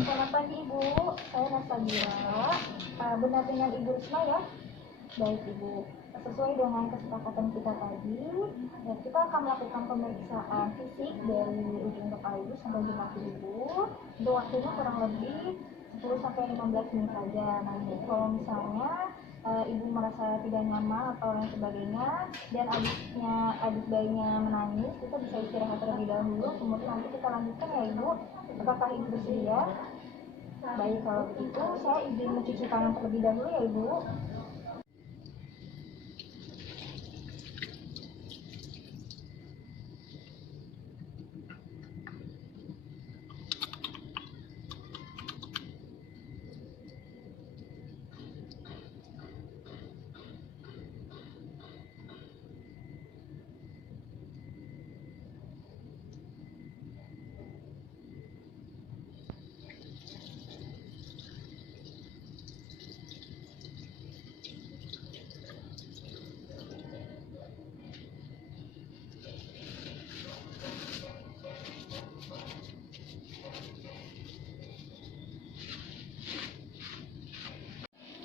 Selamat pagi Ibu, saya Nasabila. Benar dengan Ibu Risma ya? Baik Ibu, sesuai dengan kesepakatan kita tadi, ya, kita akan melakukan pemeriksaan fisik dari ujung kepala Ibu sampai ujung kaki Ibu. Untuk waktunya kurang lebih 10-15 menit saja. Nah, kalau misalnya Ibu merasa tidak nyaman atau lain sebagainya dan adik bayinya menangis, kita bisa istirahat terlebih dahulu, kemudian nanti kita lanjutkan ya Ibu. Apakah Ibu bersedia? Baik, kalau begitu saya izin mencuci tangan terlebih dahulu ya Ibu.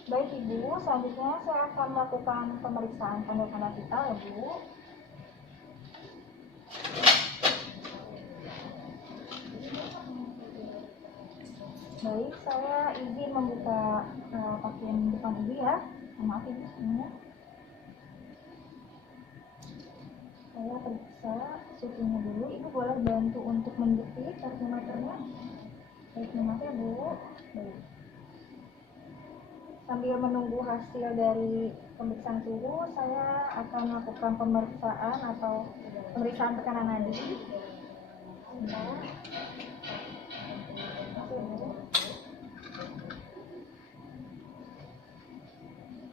Baik Ibu, selanjutnya saya akan melakukan pemeriksaan tanda-tanda vital ya Bu. Baik, saya izin membuka pasien depan Ibu ya. Maaf Ibu sebenarnya. Saya periksa suhunya dulu. Ibu boleh bantu untuk mendetik termometernya. Baik, maaf ya Bu. Baik. Sambil menunggu hasil dari pemeriksaan suhu, saya akan melakukan pemeriksaan atau pemeriksaan tekanan nadi. Sebentar.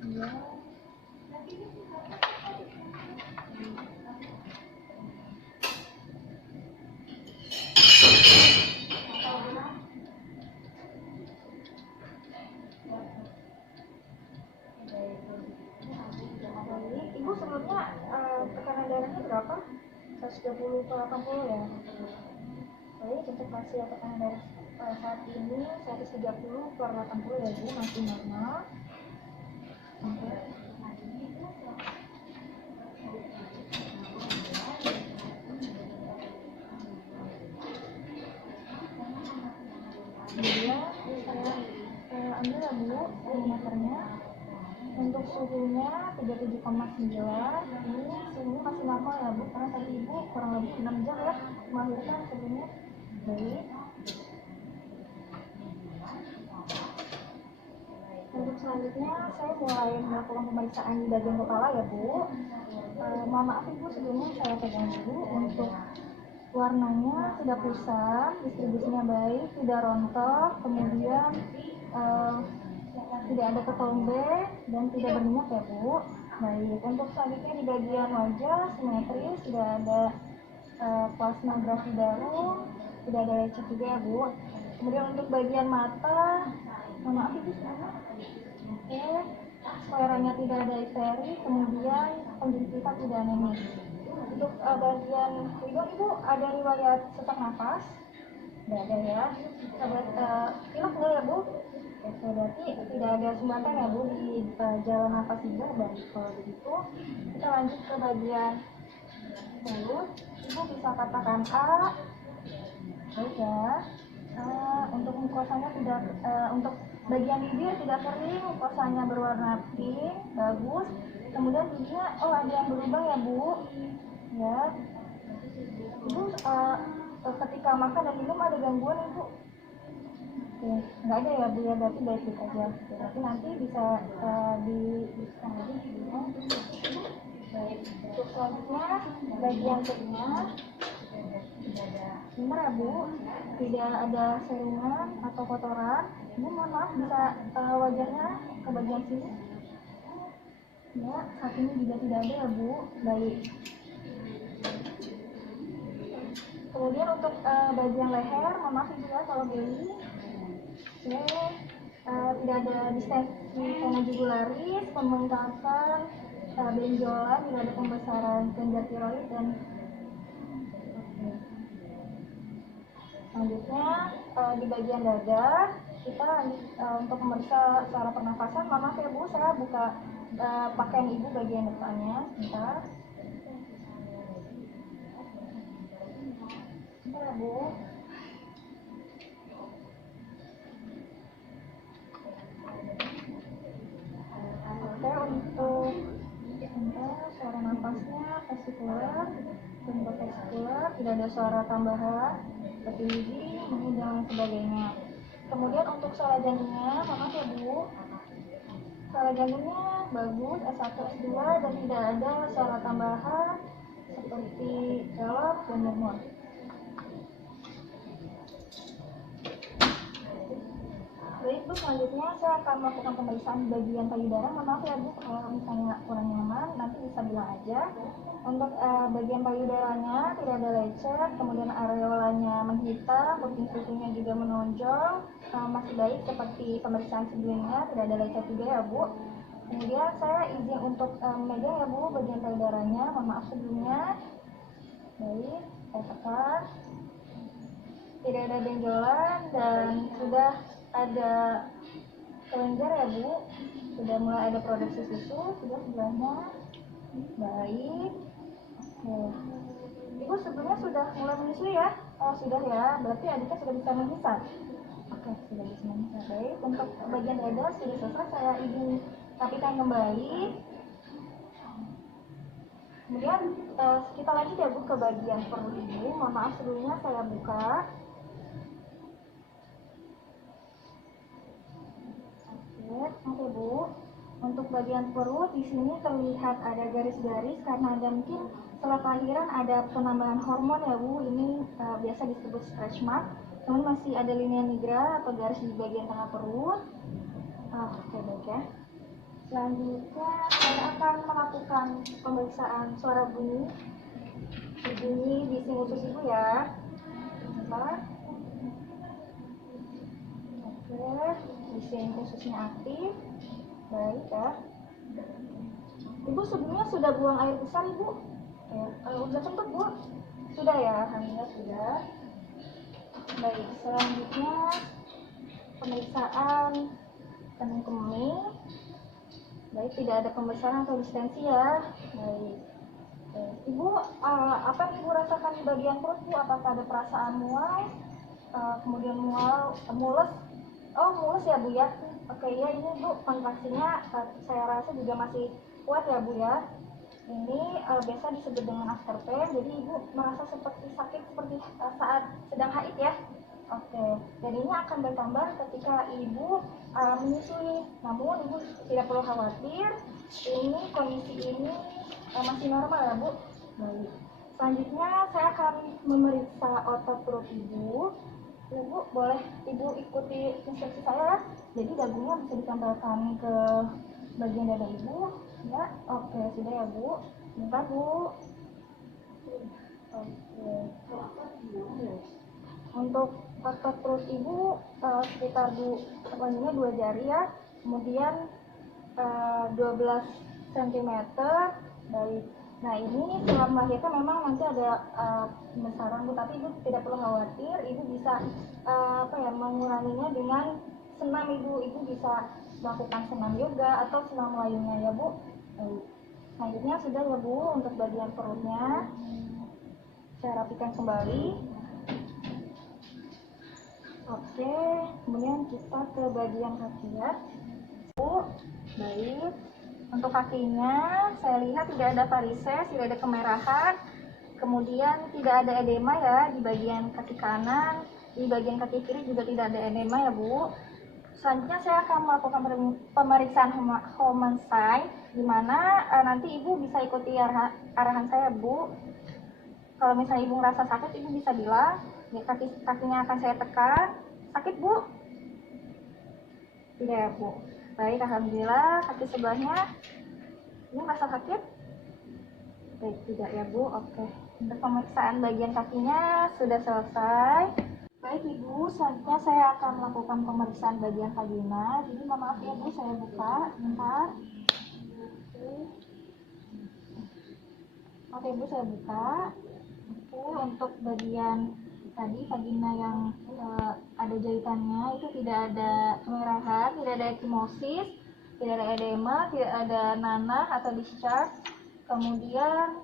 Ya. Ibu sebelumnya tekanan darahnya berapa? 130 per 80 ya? Baik, untuk hasil tekanan darah saat ini 130 per 80 ya Bu, masih normal. Kemudian saya ambil ya Bu termometernya. Untuk suhunya 37,9. Ini suhunya masih normal ya Bu, karena tadi Ibu kurang lebih 6 jam ya melahirkan sebelumnya. Baik. Untuk selanjutnya saya mulai melakukan pemeriksaan di bagian kepala ya Bu. Mohon maaf Ibu sebelumnya saya pegang dulu. Untuk warnanya tidak kusam, distribusinya baik, tidak rontok, kemudian tidak ada ketombe dan tidak berminyak ya Bu. Baik, untuk selanjutnya di bagian wajah simetris, tidak ada plasmagrafi darah, tidak ada lecet juga ya Bu. Kemudian untuk bagian mata, mohon maaf Ibu sebenarnya. Oke, skleranya tidak ada histeri, kemudian konjungtiva tidak anemis. Untuk bagian hidung Ibu ada riwayat sesak nafas? Tidak ada ya. Pilek enggak ya Bu? Oke, berarti tidak ada sumbatan ya Bu di jalan nafas Ibu. Baik, kalau begitu kita lanjut ke bagian mulut. Ibu bisa katakan A. Baik ya. Untuk mukosanya tidak, untuk bagian bibir tidak kering, mukosanya berwarna pink, bagus. Kemudian bibirnya, ada yang berubah ya Bu. Ya. Ibu ketika makan dan minum ada gangguan Ibu? Oke, nggak ada ya Bu ya, berarti baik-baik aja. Berarti nanti bisa dibersihkan lagi giginya. Baik, untuk selanjutnya bagian telinga. Benar ya Bu, tidak ada serungan atau kotoran. Ibu mohon maaf bisa wajahnya ke bagian sini. Ya, saat ini juga tidak ada ya Bu. Baik. Kemudian untuk bagian leher, mohon maaf Ibu ya kalau geli. Oke, tidak ada distensi vena jugularis, pembengkakan, benjolan, tidak ada pembesaran kelenjar tiroid dan Selanjutnya di bagian dada kita untuk memeriksa saluran pernafasan. Maaf ya Bu, saya buka pakaian Ibu bagian depannya. Sebentar. Sebentar ya Bu. Oke, untuk suara nafasnya vesikular, bentuk vesikular, tidak ada suara tambahan seperti gigi, dan sebagainya. Kemudian untuk suara jantungnya, maaf ya Bu, suara jantungnya bagus, S1, S2, dan tidak ada suara tambahan seperti galak dan murmur. Baik Bu, selanjutnya saya akan melakukan pemeriksaan bagian payudara. Maaf ya Bu, kalau misalnya kurang nyaman nanti bisa bilang aja. Untuk bagian payudaranya tidak ada lecet, kemudian areolanya menghitam, puting-putingnya juga menonjol, masih baik seperti pemeriksaan sebelumnya, tidak ada lecet juga ya Bu. Kemudian saya izin untuk memegang ya Bu bagian payudaranya, mohon maaf sebelumnya. Baik, saya tekan. Tidak ada benjolan dan sudah ada kelenjar ya Bu, sudah mulai ada produksi susu, sudah sebelahnya. Baik. Oke. Ibu sebelumnya sudah mulai menyusui ya? Oh sudah ya, berarti adiknya sudah bisa menghisap. Oke, sudah bisa menghisap. Baik, untuk bagian dada sudah selesai, saya izin rapikan kembali. Kemudian kita lanjut ya Bu ke bagian perut Ibu. Mohon maaf sebelumnya saya buka. Oke Bu, untuk bagian perut di sini terlihat ada garis-garis karena ada mungkin setelah kelahiran ada penambahan hormon ya Bu. Ini biasa disebut stretch mark. Kemudian masih ada linea nigra atau garis di bagian tengah perut. Oke baik ya. Selanjutnya saya akan melakukan pemeriksaan suara bunyi di sini usus Ibu ya. Sebentar. Oke, mesin khususnya aktif. Baik ya. Ibu sebelumnya sudah buang air besar Ibu? Udah sempet Bu? Sudah ya, alhamdulillah sudah. Baik, selanjutnya pemeriksaan kening kemih. Baik, tidak ada pembesaran atau distensi ya. Baik. Ibu, apa yang Ibu rasakan di bagian perut Bu? Apakah ada perasaan mual? Kemudian mules? Oh mulus ya Bu ya. Oke ya, ini Bu kontraksinya saya rasa juga masih kuat ya Bu ya. Ini biasa disebut dengan after pain. Jadi Ibu merasa seperti sakit seperti saat sedang haid ya. Oke, dan ini akan bertambah ketika Ibu menyusui. Namun Ibu tidak perlu khawatir, ini kondisi ini masih normal ya Bu. Baik. Selanjutnya saya akan memeriksa otot perut Ibu. Ibu boleh Ibu ikuti instruksi saya. Jadi dagunya bisa ditempelkan ke bagian dada Ibu ya. Oke sudah ya Bu. Bentar Bu. Oke. Untuk otot perut Ibu sekitar panjangnya 2 jari ya. Kemudian 12 cm. Baik. Nah ini setelah melahirkan memang nanti ada pembesaran Bu, tapi Ibu tidak perlu khawatir. Ibu bisa menguranginya dengan senam Ibu. Ibu bisa melakukan senam yoga atau senam layunya ya Bu. Selanjutnya sudah ya Bu untuk bagian perutnya. Saya rapikan kembali. Oke, kemudian kita ke bagian kaki ya Bu. Baik. Untuk kakinya, saya lihat tidak ada varises, tidak ada kemerahan, kemudian tidak ada edema ya di bagian kaki kanan, di bagian kaki kiri juga tidak ada edema ya Bu. Selanjutnya saya akan melakukan pemeriksaan Homan sign, di mana nanti Ibu bisa ikuti arahan saya Bu. Kalau misalnya Ibu merasa sakit, Ibu bisa bilang, ya, kakinya akan saya tekan. Sakit Bu? Tidak ya Bu. Baik, alhamdulillah. Kaki sebelahnya ini merasa sakit? Baik, tidak ya Bu. Oke. Untuk pemeriksaan bagian kakinya sudah selesai. Baik Ibu, selanjutnya saya akan melakukan pemeriksaan bagian vagina. Jadi maaf ya Bu, saya buka sebentar. Oke Bu, saya buka. Oke, untuk bagian tadi vagina yang ada jahitannya itu tidak ada kemerahan, tidak ada ekimosis, tidak ada edema, tidak ada nanah atau discharge. Kemudian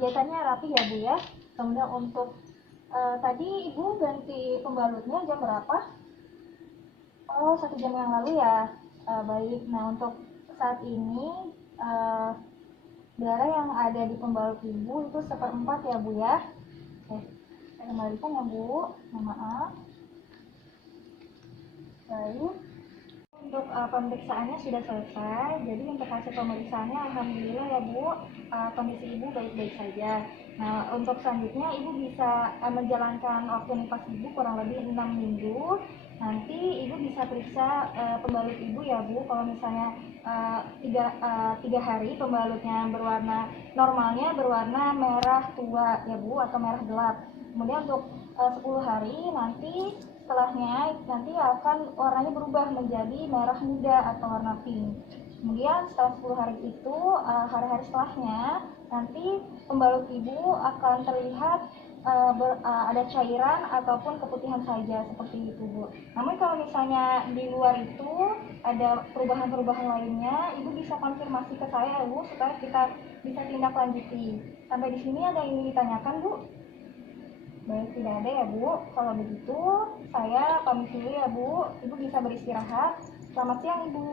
jahitannya rapi ya Bu ya. Kemudian untuk tadi Ibu ganti pembalutnya jam berapa? Oh, 1 jam yang lalu ya. Baik. Nah, untuk saat ini darah yang ada di pembalut Ibu itu 1/4 ya Bu ya. Oke, saya kembalikan ya Bu. Mohon maaf. Baik. Untuk pemeriksaannya sudah selesai. Jadi untuk hasil pemeriksaannya alhamdulillah ya Bu, kondisi Ibu baik-baik saja. Nah, untuk selanjutnya Ibu bisa menjalankan waktu nifas Ibu kurang lebih 6 minggu. Nanti Ibu bisa periksa pembalut Ibu ya Bu. Kalau misalnya 3 hari pembalutnya berwarna, normalnya berwarna merah tua ya Bu, atau merah gelap. Kemudian untuk 10 hari nanti setelahnya nanti akan warnanya berubah menjadi merah muda atau warna pink. Kemudian setelah 10 hari itu, hari-hari setelahnya nanti pembalut Ibu akan terlihat ada cairan ataupun keputihan saja seperti itu Bu. Namun kalau misalnya di luar itu ada perubahan-perubahan lainnya, Ibu bisa konfirmasi ke saya Bu supaya kita bisa tindak lanjuti. Sampai di sini ada yang ingin ditanyakan Bu? Baik, tidak ada ya Bu. Kalau begitu, saya pamit dulu ya Bu. Ibu bisa beristirahat. Selamat siang Ibu.